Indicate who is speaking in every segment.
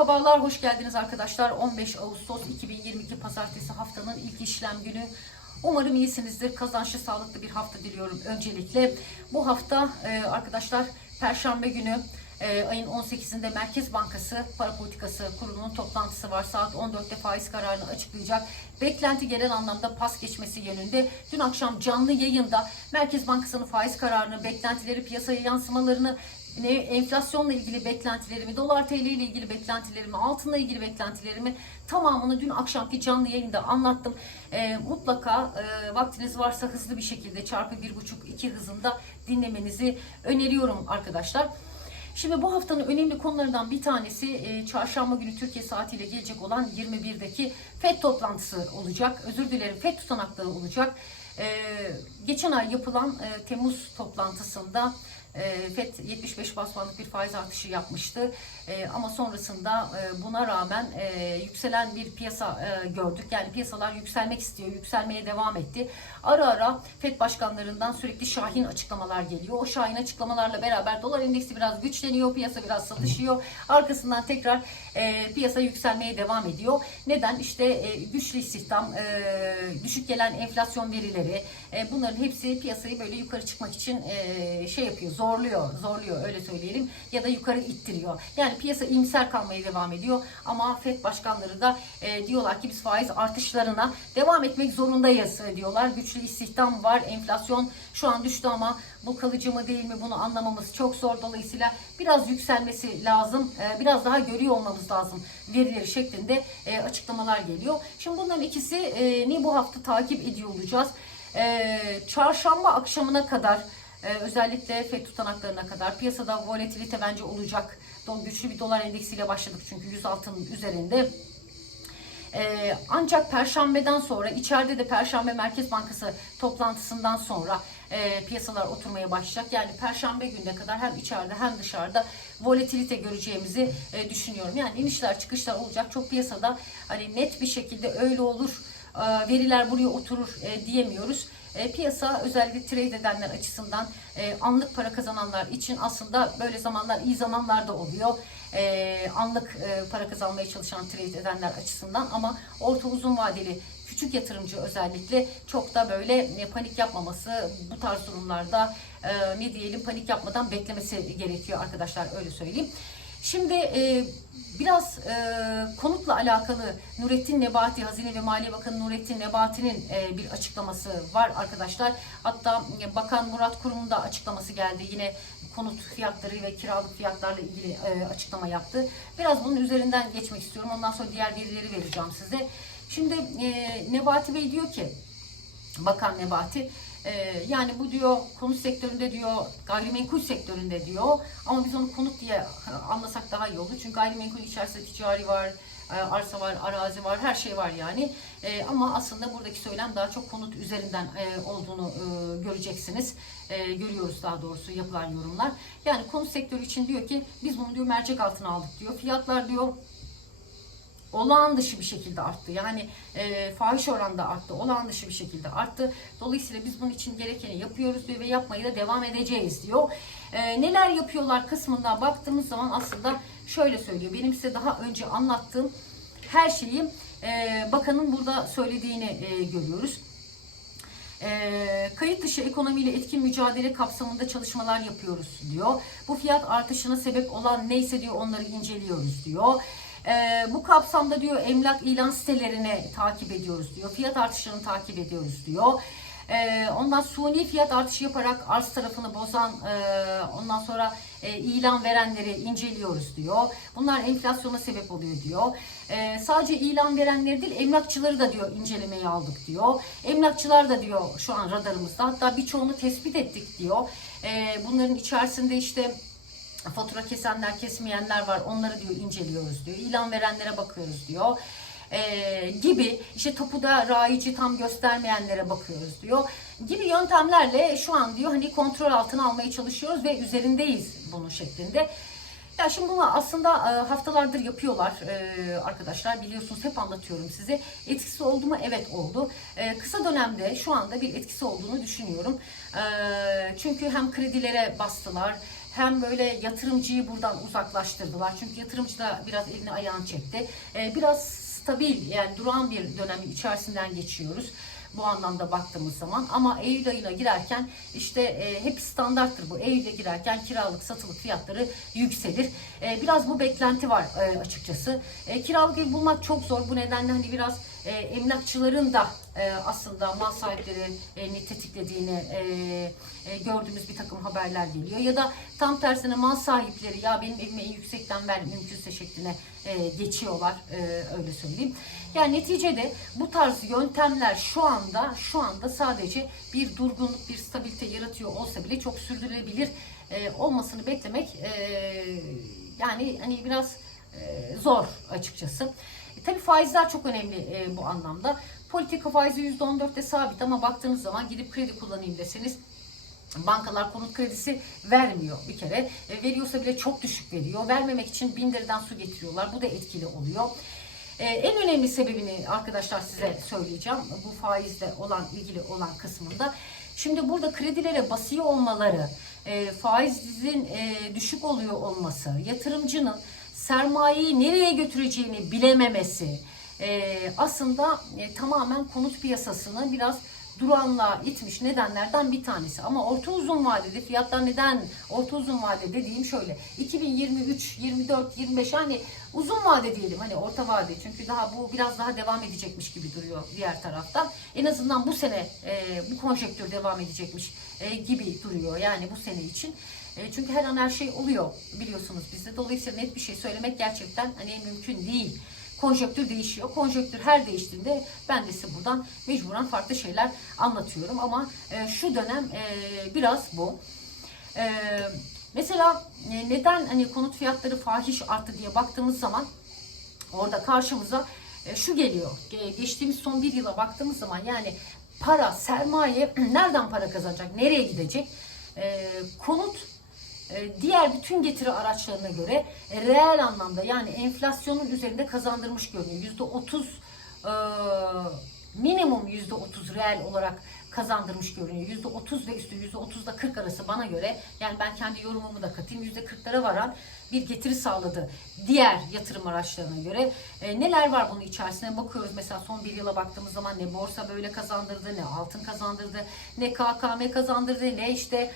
Speaker 1: Merhabalar, hoş geldiniz arkadaşlar. 15 Ağustos 2022 Pazartesi haftanın ilk işlem günü. Umarım iyisinizdir. Kazançlı, sağlıklı bir hafta diliyorum öncelikle. Bu hafta e, arkadaşlar Perşembe günü e, ayın 18'inde Merkez Bankası Para Politikası Kurulu'nun toplantısı var. Saat 14'te faiz kararını açıklayacak. Beklenti genel anlamda pas geçmesi yönünde. Dün akşam canlı yayında Merkez Bankası'nın faiz kararını, beklentileri, piyasaya yansımalarını enflasyonla ilgili beklentilerimi, dolar TL ile ilgili beklentilerimi, altınla ilgili beklentilerimi tamamını dün akşamki canlı yayında anlattım. Ee, mutlaka e, vaktiniz varsa hızlı bir şekilde çarpı bir buçuk iki hızında dinlemenizi öneriyorum arkadaşlar. Şimdi bu haftanın önemli konularından bir tanesi e, çarşamba günü Türkiye saatiyle gelecek olan 21'deki FED toplantısı olacak. Özür dilerim FED tutanakları olacak. E, geçen ay yapılan e, Temmuz toplantısında e, FED 75 bas bir faiz artışı yapmıştı. E, ama sonrasında e, buna rağmen e, yükselen bir piyasa e, gördük. Yani piyasalar yükselmek istiyor, yükselmeye devam etti. Ara ara FED başkanlarından sürekli şahin açıklamalar geliyor. O şahin açıklamalarla beraber dolar endeksi biraz güçleniyor, piyasa biraz satışıyor. Arkasından tekrar piyasa yükselmeye devam ediyor. Neden? İşte güçlü istihdam, düşük gelen enflasyon verileri, e, bunların hepsi piyasayı böyle yukarı çıkmak için e, şey yapıyor, zorluyor, zorluyor öyle söyleyelim ya da yukarı ittiriyor. Yani piyasa iyimser kalmaya devam ediyor ama FED başkanları da e, diyorlar ki biz faiz artışlarına devam etmek zorundayız e, diyorlar. Güçlü istihdam var, enflasyon şu an düştü ama bu kalıcı mı değil mi bunu anlamamız çok zor. Dolayısıyla biraz yükselmesi lazım, e, biraz daha görüyor olmamız lazım verileri şeklinde e, açıklamalar geliyor. Şimdi bunların ikisi e, bu hafta takip ediyor olacağız. Çarşamba akşamına kadar özellikle FED tutanaklarına kadar piyasada volatilite bence olacak. Güçlü bir dolar endeksiyle başladık çünkü 106'nın üzerinde. Ee, ancak Perşembeden sonra içeride de Perşembe Merkez Bankası toplantısından sonra e, piyasalar oturmaya başlayacak. Yani Perşembe gününe kadar hem içeride hem dışarıda volatilite göreceğimizi e, düşünüyorum. Yani inişler çıkışlar olacak. Çok piyasada hani net bir şekilde öyle olur e, veriler buraya oturur e, diyemiyoruz. E, piyasa özellikle trade edenler açısından anlık para kazananlar için aslında böyle zamanlar iyi zamanlar da oluyor. E, anlık e, para kazanmaya çalışan trade edenler açısından ama orta uzun vadeli küçük yatırımcı özellikle çok da böyle e, panik yapmaması bu tarz durumlarda e, ne diyelim panik yapmadan beklemesi gerekiyor arkadaşlar öyle söyleyeyim. Şimdi e, biraz e, konutla alakalı Nurettin Nebati, Hazine ve Maliye Bakanı Nurettin Nebati'nin e, bir açıklaması var arkadaşlar. Hatta e, Bakan Murat Kurum'un da açıklaması geldi. Yine konut fiyatları ve kiralık fiyatlarla ilgili e, açıklama yaptı. Biraz bunun üzerinden geçmek istiyorum. Ondan sonra diğer verileri vereceğim size. Şimdi e, Nebati Bey diyor ki, Bakan Nebati, ee, yani bu diyor konut sektöründe diyor gayrimenkul sektöründe diyor ama biz onu konut diye anlasak daha iyi olur. Çünkü gayrimenkul içerisinde ticari var, e, arsa var, arazi var, her şey var yani. E, ama aslında buradaki söylem daha çok konut üzerinden e, olduğunu e, göreceksiniz. E, görüyoruz daha doğrusu yapılan yorumlar. Yani konut sektörü için diyor ki biz bunu diyor mercek altına aldık diyor. Fiyatlar diyor olağan dışı bir şekilde arttı. Yani e, fahiş oranda arttı. Olağan dışı bir şekilde arttı. Dolayısıyla biz bunun için gerekeni yapıyoruz diyor ve yapmaya da devam edeceğiz diyor. E, neler yapıyorlar kısmında baktığımız zaman aslında şöyle söylüyor. Benim size daha önce anlattığım her şeyi e, bakanın burada söylediğini e, görüyoruz. E, kayıt dışı ekonomiyle etkin mücadele kapsamında çalışmalar yapıyoruz diyor. Bu fiyat artışına sebep olan neyse diyor onları inceliyoruz diyor. Ee, bu kapsamda diyor emlak ilan sitelerini takip ediyoruz diyor. Fiyat artışlarını takip ediyoruz diyor. Ee, ondan suni fiyat artışı yaparak arz tarafını bozan e, ondan sonra e, ilan verenleri inceliyoruz diyor. Bunlar enflasyona sebep oluyor diyor. Ee, sadece ilan verenleri değil emlakçıları da diyor incelemeye aldık diyor. Emlakçılar da diyor şu an radarımızda. Hatta birçoğunu tespit ettik diyor. Ee, bunların içerisinde işte fatura kesenler kesmeyenler var onları diyor inceliyoruz diyor ilan verenlere bakıyoruz diyor ee, gibi işte topuda rayici tam göstermeyenlere bakıyoruz diyor gibi yöntemlerle şu an diyor hani kontrol altına almaya çalışıyoruz ve üzerindeyiz bunun şeklinde. Ya şimdi bunu aslında e, haftalardır yapıyorlar e, arkadaşlar biliyorsunuz hep anlatıyorum size. Etkisi oldu mu? Evet oldu. E, kısa dönemde şu anda bir etkisi olduğunu düşünüyorum. Çünkü hem kredilere bastılar hem böyle yatırımcıyı buradan uzaklaştırdılar. Çünkü yatırımcı da biraz elini ayağını çekti. E, biraz stabil yani duran bir dönemin içerisinden geçiyoruz bu anlamda baktığımız zaman ama Eylül ayına girerken işte e, hep standarttır bu Eylül'e girerken kiralık satılık fiyatları yükselir. E, biraz bu beklenti var e, açıkçası. E, kiralık ev bulmak çok zor. Bu nedenle hani biraz e, emlakçıların da e, aslında mal sahipleri e, tetiklediğini e, e, gördüğümüz bir takım haberler geliyor. Ya da tam tersine mal sahipleri ya benim evime en yüksekten ver mümkünse şekline e, geçiyorlar e, öyle söyleyeyim. Yani neticede bu tarz yöntemler şu anda şu anda sadece bir durgunluk, bir stabilite yaratıyor olsa bile çok sürdürülebilir e, olmasını beklemek e, yani hani biraz e, zor açıkçası. E, tabii faizler çok önemli e, bu anlamda. Politika faizi %14'te sabit ama baktığınız zaman gidip kredi kullanayım deseniz Bankalar konut kredisi vermiyor bir kere. E, veriyorsa bile çok düşük veriyor. Vermemek için bin liradan su getiriyorlar. Bu da etkili oluyor. E, en önemli sebebini arkadaşlar size söyleyeceğim. Bu faizle olan ilgili olan kısmında. Şimdi burada kredilere basıyor olmaları, e, faizin e, düşük oluyor olması, yatırımcının sermayeyi nereye götüreceğini bilememesi, e, aslında e, tamamen konut piyasasını biraz duranlığa itmiş nedenlerden bir tanesi. Ama orta uzun vadede fiyatlar neden orta uzun vade dediğim şöyle 2023, 24, 25 yani uzun vade diyelim hani orta vade çünkü daha bu biraz daha devam edecekmiş gibi duruyor diğer taraftan. En azından bu sene e, bu konjektür devam edecekmiş e, gibi duruyor yani bu sene için. E, çünkü her an her şey oluyor biliyorsunuz bizde. Dolayısıyla net bir şey söylemek gerçekten hani mümkün değil konjöktür değişiyor. Konjöktür her değiştiğinde ben de size buradan mecburen farklı şeyler anlatıyorum ama e, şu dönem e, biraz bu. E, mesela e, neden hani konut fiyatları fahiş arttı diye baktığımız zaman orada karşımıza e, şu geliyor. Ge- geçtiğimiz son bir yıla baktığımız zaman yani para, sermaye nereden para kazanacak, nereye gidecek? E, konut e, diğer bütün getiri araçlarına göre e, reel anlamda yani enflasyonun üzerinde kazandırmış görünüyor. Yüzde otuz e, minimum yüzde otuz reel olarak kazandırmış görünüyor. Yüzde otuz ve üstü yüzde otuzla kırk arası bana göre yani ben kendi yorumumu da katayım yüzde kırklara varan bir getiri sağladı. Diğer yatırım araçlarına göre e, neler var bunun içerisine bakıyoruz. Mesela son bir yıla baktığımız zaman ne borsa böyle kazandırdı, ne altın kazandırdı, ne KKM kazandırdı, ne işte e,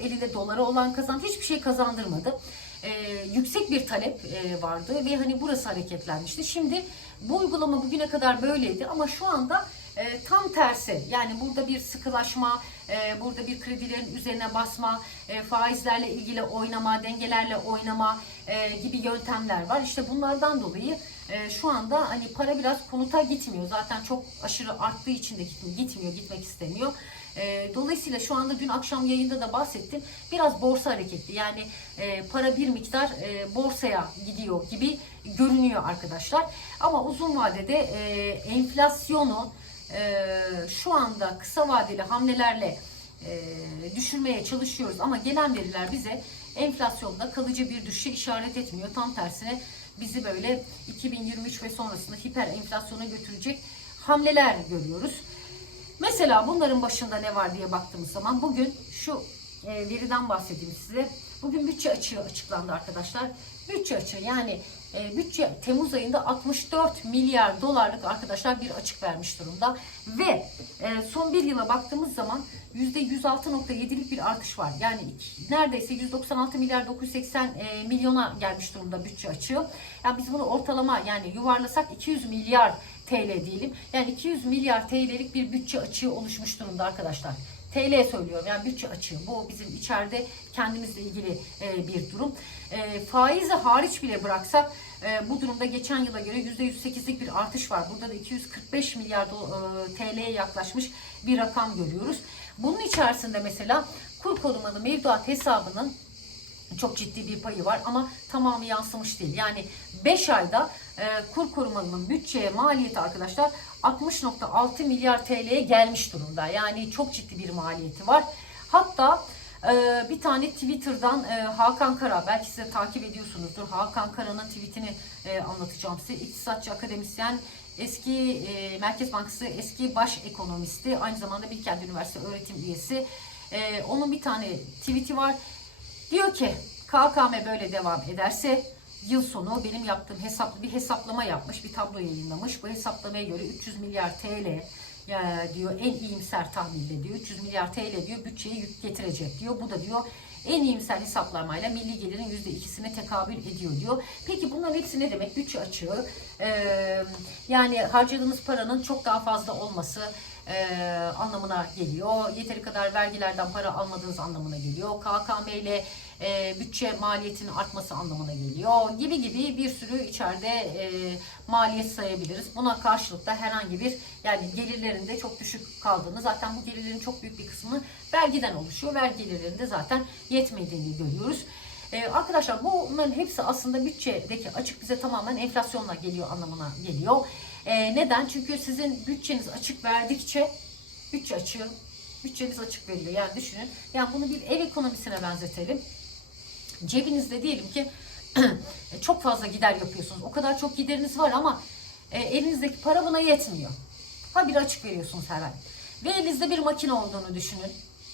Speaker 1: elinde doları olan kazandı. Hiçbir şey kazandırmadı. E, yüksek bir talep e, vardı ve hani burası hareketlenmişti. Şimdi bu uygulama bugüne kadar böyleydi ama şu anda e, tam tersi yani burada bir sıkılaşma, e, burada bir kredilerin üzerine basma, e, faizlerle ilgili oynama, dengelerle oynama e, gibi yöntemler var. İşte bunlardan dolayı e, şu anda hani para biraz konuta gitmiyor. Zaten çok aşırı arttığı için de gitmiyor gitmek istemiyor. E, dolayısıyla şu anda dün akşam yayında da bahsettim. Biraz borsa hareketli. Yani e, para bir miktar e, borsaya gidiyor gibi görünüyor arkadaşlar. Ama uzun vadede e, enflasyonu e, şu anda kısa vadeli hamlelerle e, düşürmeye çalışıyoruz. Ama gelen veriler bize enflasyonda kalıcı bir düşüşe işaret etmiyor. Tam tersine bizi böyle 2023 ve sonrasında hiper enflasyona götürecek hamleler görüyoruz. Mesela bunların başında ne var diye baktığımız zaman bugün şu e, veriden bahsedeyim size. Bugün bütçe açığı açıklandı arkadaşlar. Bütçe açığı yani e, bütçe Temmuz ayında 64 milyar dolarlık arkadaşlar bir açık vermiş durumda. Ve e, son bir yıla baktığımız zaman %106.7'lik bir artış var. Yani neredeyse 196 milyar 980 e, milyona gelmiş durumda bütçe açığı. Yani biz bunu ortalama yani yuvarlasak 200 milyar TL diyelim. Yani 200 milyar TL'lik bir bütçe açığı oluşmuş durumda arkadaşlar. TL söylüyorum yani bütçe açığı. Bu bizim içeride kendimizle ilgili e, bir durum. E, faizi hariç bile bıraksak e, bu durumda geçen yıla göre %108'lik bir artış var. Burada da 245 milyar e, TL'ye yaklaşmış bir rakam görüyoruz. Bunun içerisinde mesela kur korumalı mevduat hesabının çok ciddi bir payı var ama tamamı yansımış değil. Yani 5 ayda e, kur korumanın bütçeye maliyeti arkadaşlar 60.6 milyar TL'ye gelmiş durumda. Yani çok ciddi bir maliyeti var. Hatta e, bir tane Twitter'dan e, Hakan Kara, belki size takip ediyorsunuzdur. Hakan Kara'nın tweetini e, anlatacağım size. İktisatçı akademisyen, eski e, Merkez Bankası eski baş ekonomisti, aynı zamanda Bilkent Üniversitesi öğretim üyesi. E, onun bir tane tweeti var. Diyor ki KKM böyle devam ederse yıl sonu benim yaptığım hesaplı bir hesaplama yapmış, bir tablo yayınlamış. Bu hesaplamaya göre 300 milyar TL ya diyor en iyimser tahminle diyor 300 milyar TL diyor bütçeye yük getirecek diyor. Bu da diyor en iyimser hesaplamayla milli gelirin %2'sine tekabül ediyor diyor. Peki bunların hepsi ne demek? Bütçe açığı, eee, yani harcadığınız paranın çok daha fazla olması, e, anlamına geliyor. Yeteri kadar vergilerden para almadığınız anlamına geliyor. KKM ile e, bütçe maliyetinin artması anlamına geliyor. Gibi gibi bir sürü içeride e, maliyet sayabiliriz. Buna karşılık da herhangi bir yani gelirlerinde çok düşük kaldığını zaten bu gelirlerin çok büyük bir kısmı vergiden oluşuyor. Vergi gelirlerinde zaten yetmediğini görüyoruz. Ee, arkadaşlar bunların hepsi aslında bütçedeki açık bize tamamen enflasyonla geliyor anlamına geliyor. Ee, neden? Çünkü sizin bütçeniz açık verdikçe bütçe açığı bütçeniz açık veriliyor. Yani düşünün. Yani bunu bir ev ekonomisine benzetelim. Cebinizde diyelim ki çok fazla gider yapıyorsunuz. O kadar çok gideriniz var ama e, elinizdeki para buna yetmiyor. Ha bir açık veriyorsunuz her. Ve elinizde bir makine olduğunu düşünün.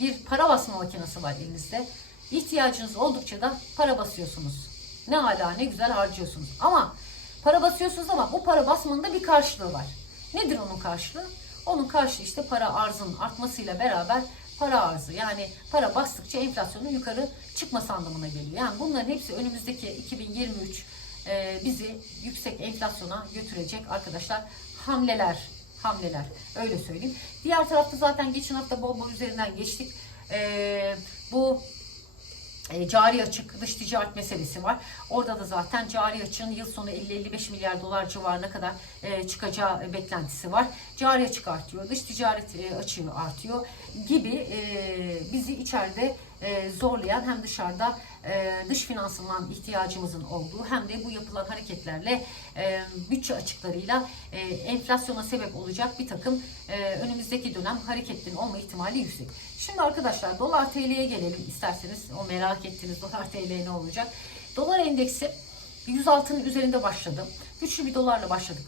Speaker 1: Bir para basma makinesi var elinizde. İhtiyacınız oldukça da para basıyorsunuz. Ne hala ne güzel harcıyorsunuz. Ama para basıyorsunuz ama bu para basmanın da bir karşılığı var. Nedir onun karşılığı? Onun karşılığı işte para arzının artmasıyla beraber para arzı. Yani para bastıkça enflasyonun yukarı çıkması anlamına geliyor. Yani bunların hepsi önümüzdeki 2023 e, bizi yüksek enflasyona götürecek arkadaşlar hamleler hamleler öyle söyleyeyim. Diğer tarafta zaten geçen hafta bol bol üzerinden geçtik. E, bu e, cari açık dış ticaret meselesi var. Orada da zaten cari açığın yıl sonu 50-55 milyar dolar civarına kadar e, çıkacağı e, beklentisi var. Cari açık artıyor, dış ticaret e, açığı artıyor gibi e, bizi içeride e, zorlayan hem dışarıda e, dış finansman ihtiyacımızın olduğu hem de bu yapılan hareketlerle e, bütçe açıklarıyla enflasyona sebep olacak bir takım önümüzdeki dönem hareketlerin olma ihtimali yüksek. Şimdi arkadaşlar dolar TL'ye gelelim isterseniz o merak ettiğiniz dolar TL ne olacak? Dolar endeksi 106'nın üzerinde başladı. Güçlü bir dolarla başladık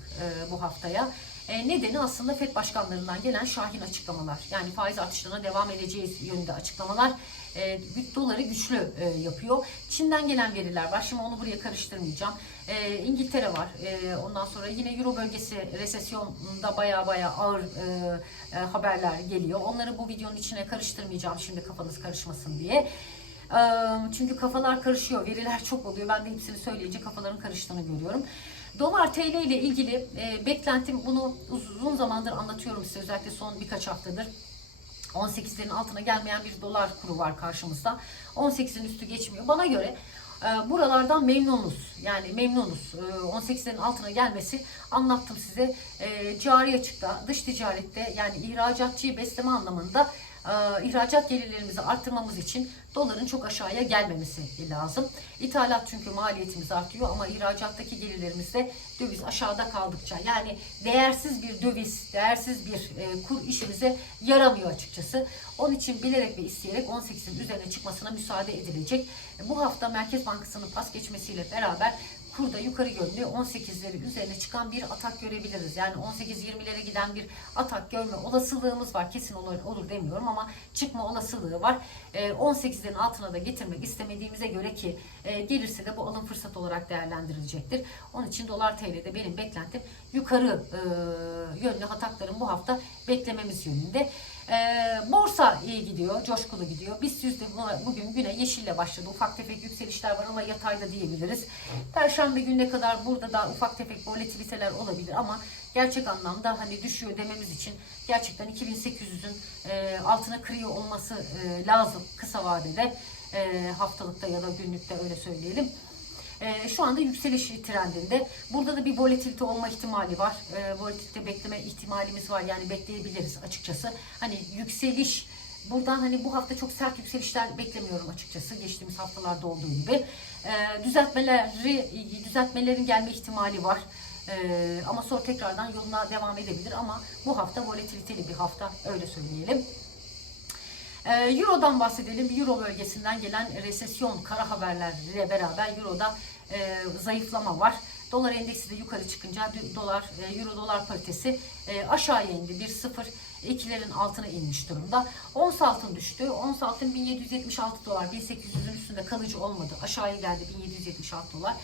Speaker 1: bu haftaya. E, nedeni aslında FED başkanlarından gelen şahin açıklamalar. Yani faiz artışlarına devam edeceğiz yönünde açıklamalar. E, doları güçlü e, yapıyor. Çin'den gelen veriler var. Şimdi onu buraya karıştırmayacağım. E, İngiltere var. E, ondan sonra yine Euro bölgesi resesyonda baya baya ağır e, e, haberler geliyor. Onları bu videonun içine karıştırmayacağım şimdi kafanız karışmasın diye. E, çünkü kafalar karışıyor. Veriler çok oluyor. Ben de hepsini söyleyince kafaların karıştığını görüyorum. Dolar TL ile ilgili e, beklentim bunu uzun zamandır anlatıyorum size özellikle son birkaç haftadır. 18'lerin altına gelmeyen bir dolar kuru var karşımızda. 18'in üstü geçmiyor. Bana göre e, buralardan memnunuz. Yani memnunuz. E, 18'lerin altına gelmesi anlattım size. E, cari açıkta, dış ticarette yani ihracatçıyı besleme anlamında e, ihracat gelirlerimizi arttırmamız için doların çok aşağıya gelmemesi lazım. İthalat çünkü maliyetimiz artıyor ama ihracattaki gelirlerimizde döviz aşağıda kaldıkça yani değersiz bir döviz, değersiz bir e, kur işimize yaramıyor açıkçası. Onun için bilerek ve isteyerek 18'in üzerine çıkmasına müsaade edilecek. Bu hafta Merkez Bankası'nın pas geçmesiyle beraber kurda yukarı yönlü 18'leri üzerine çıkan bir atak görebiliriz. Yani 18-20'lere giden bir atak görme olasılığımız var. Kesin olur, olur demiyorum ama çıkma olasılığı var. E, 18'lerin altına da getirmek istemediğimize göre ki e, gelirse de bu alım fırsat olarak değerlendirilecektir. Onun için dolar TL'de benim beklentim yukarı e, yönlü atakların bu hafta beklememiz yönünde. Ee, borsa iyi gidiyor, coşkulu gidiyor. BIST yüzde bugün güne yeşille başladı. Ufak tefek yükselişler var ama yatayda diyebiliriz. Perşembe gününe kadar burada da ufak tefek volatiliteler olabilir ama gerçek anlamda hani düşüyor dememiz için gerçekten 2800'ün e, altına kırıyor olması e, lazım kısa vadede. E, haftalıkta ya da günlükte öyle söyleyelim. E, şu anda yükseliş trendinde. Burada da bir volatilite olma ihtimali var. E, volatilite bekleme ihtimalimiz var. Yani bekleyebiliriz açıkçası. Hani yükseliş Buradan hani bu hafta çok sert yükselişler beklemiyorum açıkçası. Geçtiğimiz haftalarda olduğu gibi. E, düzeltmeleri, düzeltmelerin gelme ihtimali var. E, ama sonra tekrardan yoluna devam edebilir. Ama bu hafta volatiliteli bir hafta öyle söyleyelim. Ee, Euro'dan bahsedelim. Euro bölgesinden gelen resesyon kara haberlerle beraber Euro'da e, zayıflama var. Dolar endeksi de yukarı çıkınca dolar, e, euro dolar paritesi e, aşağıya indi. 1.0 ikilerin altına inmiş durumda. Ons altın düştü. Ons altın 1776 dolar. 1800'ün üstünde kalıcı olmadı. Aşağıya geldi 1776 dolar.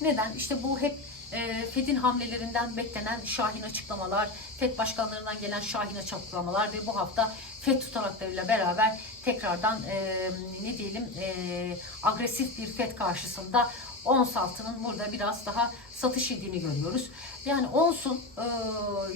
Speaker 1: Neden? İşte bu hep e, Fed'in hamlelerinden beklenen şahin açıklamalar, Fed başkanlarından gelen şahin açıklamalar ve bu hafta Fed tutanaklarıyla beraber tekrardan e, ne diyelim e, agresif bir Fed karşısında ons altının burada biraz daha satış yediğini görüyoruz. Yani onsun e,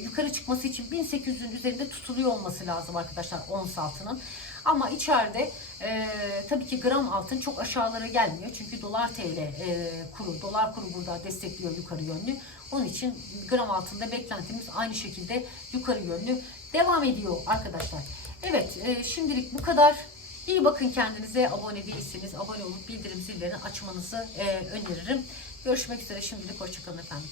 Speaker 1: yukarı çıkması için 1800'ün üzerinde tutuluyor olması lazım arkadaşlar ons altının. Ama içeride e, tabii ki gram altın çok aşağılara gelmiyor. Çünkü dolar TL e, kuru, dolar kuru burada destekliyor yukarı yönlü. Onun için gram altında beklentimiz aynı şekilde yukarı yönlü devam ediyor arkadaşlar. Evet e, şimdilik bu kadar. İyi bakın kendinize. Abone değilseniz abone olup bildirim zillerini açmanızı e, öneririm. Görüşmek üzere şimdilik. Hoşçakalın efendim.